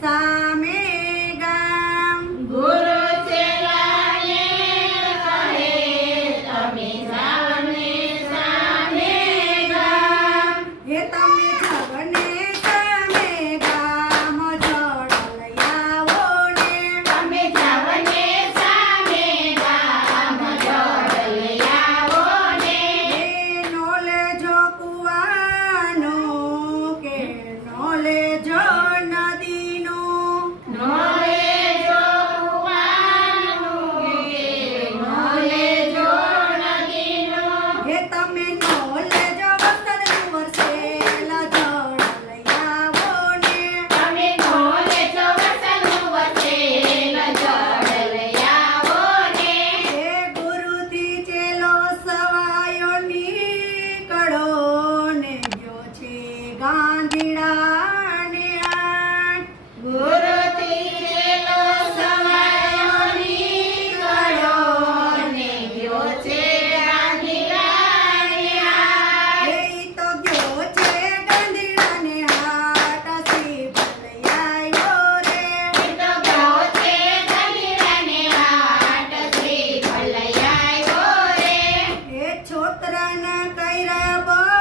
começar, છોતરાના